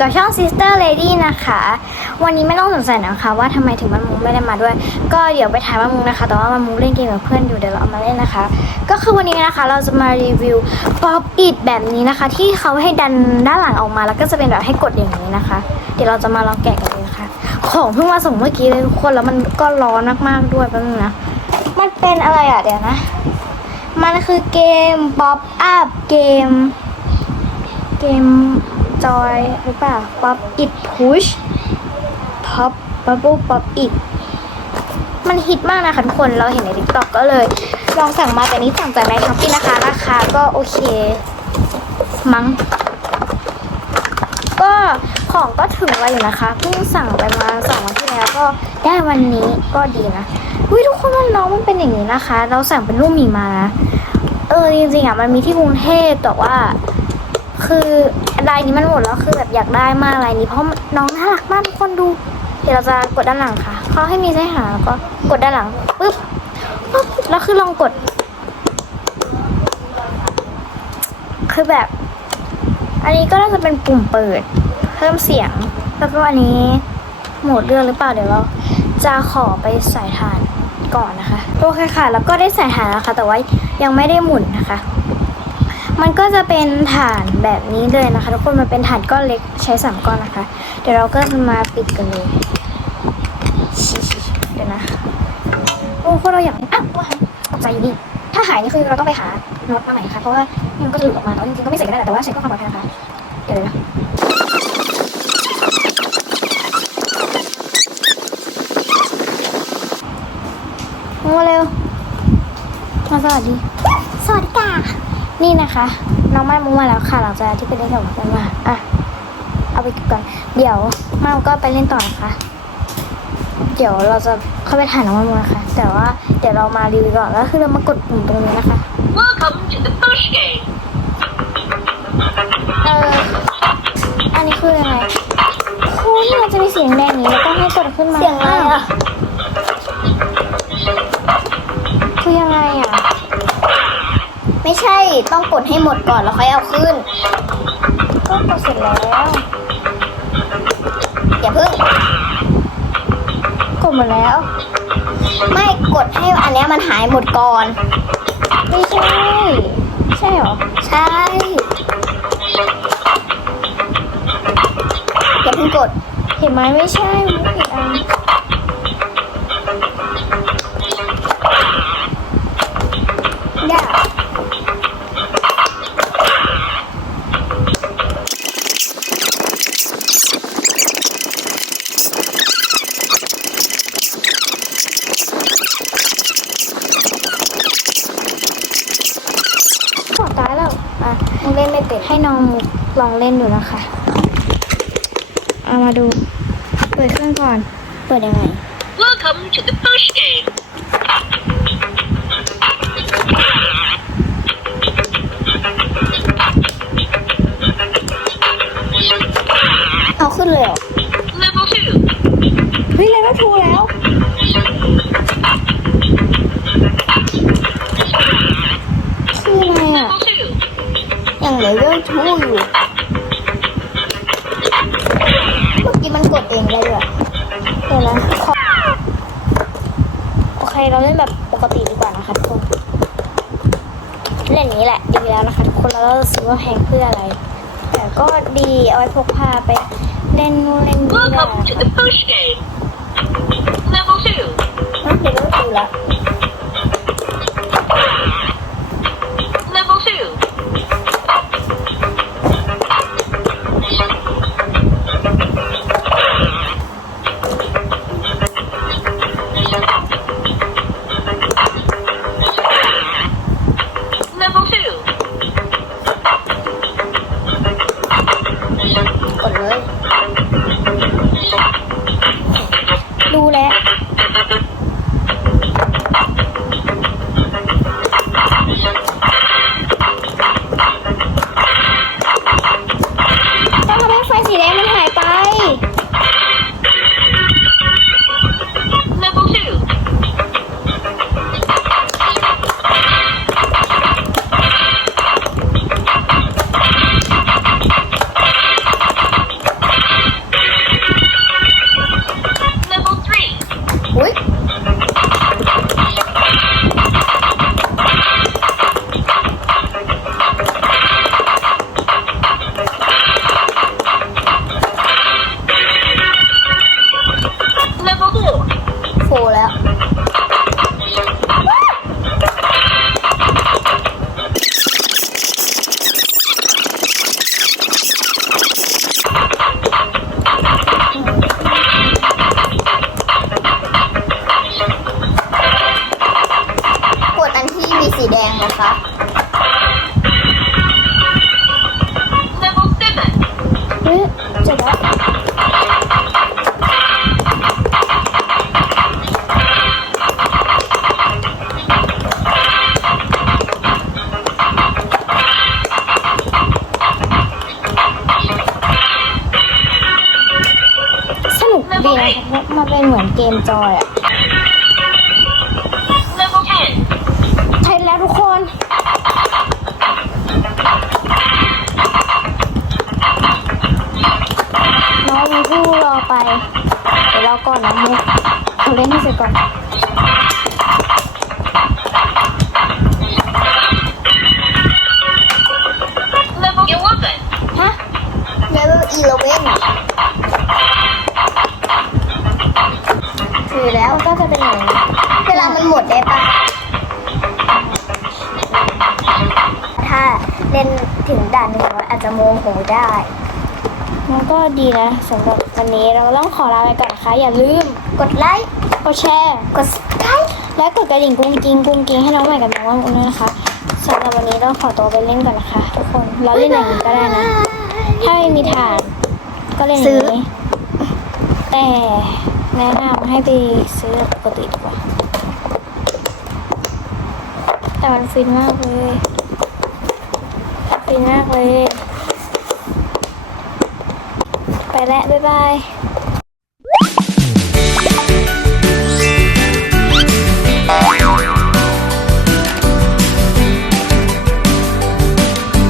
กับช่อง Sister Lady นะคะ วันนี้ไม่ต้องสงสัยนะคะ ว่าทำไมถึงมันมุงไม่ได้มาด้วย ก็เดี๋ยวไปถ่ายมันมุงนะคะ แต่ว่ามันมุงเล่นเกมกับเพื่อนอยู่เดี๋ยวเราเอามาเล่นนะคะ ก็คือวันนี้นะคะเราจะมารีวิว Pop It แบบนี้นะคะ ที่เขาให้ดันด้านหลังออกมาแล้วก็จะเป็นแบบให้กดอย่างนี้นะคะ เดี๋ยวเราจะมาลองแกะกันเลยนะคะของเพิ่งมาส่งเมื่อกี้เลยทุกคนแล้วมันก็ร้อนมากๆด้วยแป๊บนึงนะมันเป็นอะไรอะเดี๋ยวนะ มันคือเกม Pop Up เกม เกม จอยหรือเปล่า Pop It Push Pop Bubble Pop It มันฮิตมากนะคะทุกคนเราเห็นใน TikTok ก็เลย ลองสั่งมาแต่นี้สั่งจากในช้อปปี้นะคะ ราคาก็โอเค มั้ง ก็ของก็ถึงไวอยู่นะคะเพิ่งสั่งไปมาสองวันที่แล้วก็ได้วันนี้ก็ดีนะอุ้ยทุกคนมันน้องมันเป็นอย่างนี้นะคะ เราสั่งเป็นรูปหมีมานะเออจริงๆอะมันมีที่กรุงเทพแต่ว่า คือ ลายนี้มันหมดแล้วคือแบบอยากได้มากลายนี้เพราะน้องน่ารักมากทุกคนดู เดี๋ยวเราจะกดด้านหลังค่ะเขาให้มีไส้หางแล้วก็กดด้านหลังปึ๊บปึ๊บแล้วคือลองกด คือแบบ อันนี้ก็น่าจะเป็นปุ่มเปิด เพิ่มเสียง แล้วก็อันนี้โหมดเลือกหรือเปล่าเดี๋ยวเราจะขอไปใส่ฐานก่อนนะคะโอเคค่ะ แล้วก็ได้ใส่ฐานแล้วค่ะ แต่ว่ายังไม่ได้หมุนนะคะ มันก็จะเป็นฐานแบบนี้เลยนะคะทุกคนมันเป็นฐานก้อนเล็กใช้สามก้อนนะคะ เดี๋ยวเราก็จะมาปิดกันเลยเดี๋ยวนะโอ้พวกเราอยากอ้าวว่าหายตกใจอยู่ดีถ้าหายนี่คือเราต้องไปหาโน้ตมาใหม่นะคะเพราะว่ามันก็จะหลุดออกมาแต่ว่าจริงๆก็ไม่เสร็จก็ได้แหละแต่ว่าใช้ก็ความปลอดภัยนะคะเดี๋ยวเลยนะมาเร็วมาสวัสดีสวัสดีค่ะ นี่นะคะ น้องมามุงมาแล้วค่ะ หลังจากที่ไปเล่นกับเพื่อนมาอะ เอาไปเก็บก่อน เดี๋ยวมาก็ไปเล่นต่อนะคะ เดี๋ยวเราจะเข้าไปถ่ายน้องมามุงนะคะ แต่ว่าเดี๋ยวเรามารีวิวก่อนแล้วคือเรามากดปุ่มตรงนี้นะคะ Welcome to the push game. เอออันนี้คือยังไงคุณมันจะมีเสียงแดงอย่างนี้แล้วก็ให้กดขึ้นมา เสียงอะไรอะ ไม่ใช่ต้องกดให้หมดก่อนแล้วค่อยเอาขึ้น ก็กดเสร็จแล้ว อย่าเพิ่ง กดหมดแล้ว ไม่กดให้อันเนี้ยมันหายหมดก่อน ไม่ใช่ ใช่เหรอ ใช่ อย่าเพิ่งกด เห็นไหมไม่ใช่มันไม่ผิดอัน มึงเล่นไม่เป็นให้น้องมุกลองเล่นดูนะคะ เอามาดู เปิดเครื่องก่อน เปิดยังไง Welcome to the push ยังเลเวลทูอยู่เมื่อกี้มันกดเองได้ด้วยเดี๋ยวนะขอโอเคเราเล่นแบบปกติดีกว่านะคะทุกคนเล่นองนี้แหละดีแล้วนะคะทุกคนแล้วเราซื้อว่าแพงเพื่ออะไร แต่ก็ดีเอาไว้พกพาไปเล่นนู่นเล่นนี่ได้ Welcome to the push game. Level two. นะเดี๋ยวเราดูละ 够了 ดีนะมันเป็นเหมือนเกมจอยอะเใช่แล้วทุกคน น้องมีผู้รอไป เดี๋ยวเราก่อนนะมุกเขาเล่นให้เสร็จก่อนฮะ level 11 เล่นถึงด่านหนึ่งอาจจะโมโหได้มันก็ดีนะสำหรับวันนี้เราต้องขอลาไปก่อนนะคะ อย่าลืมกดไลค์กดแชร์กด subscribe และกดกระดิ่งกุ้งกิ้งกุ้งกิ้งให้น้องใหม่กับน้องว่างด้วยนะคะสำหรับวันนี้เราขอตัวไปเล่นก่อนนะคะ ทุกคนเราเล่นอย่างนี้ก็ได้นะ ถ้าไม่มีฐานก็เล่นอย่างนี้แต่แนะนำให้ไปซื้อปกติดีกว่าแต่มันฟินมากเลยฟิน มากเลย ไปแล้ว บ๊ายบาย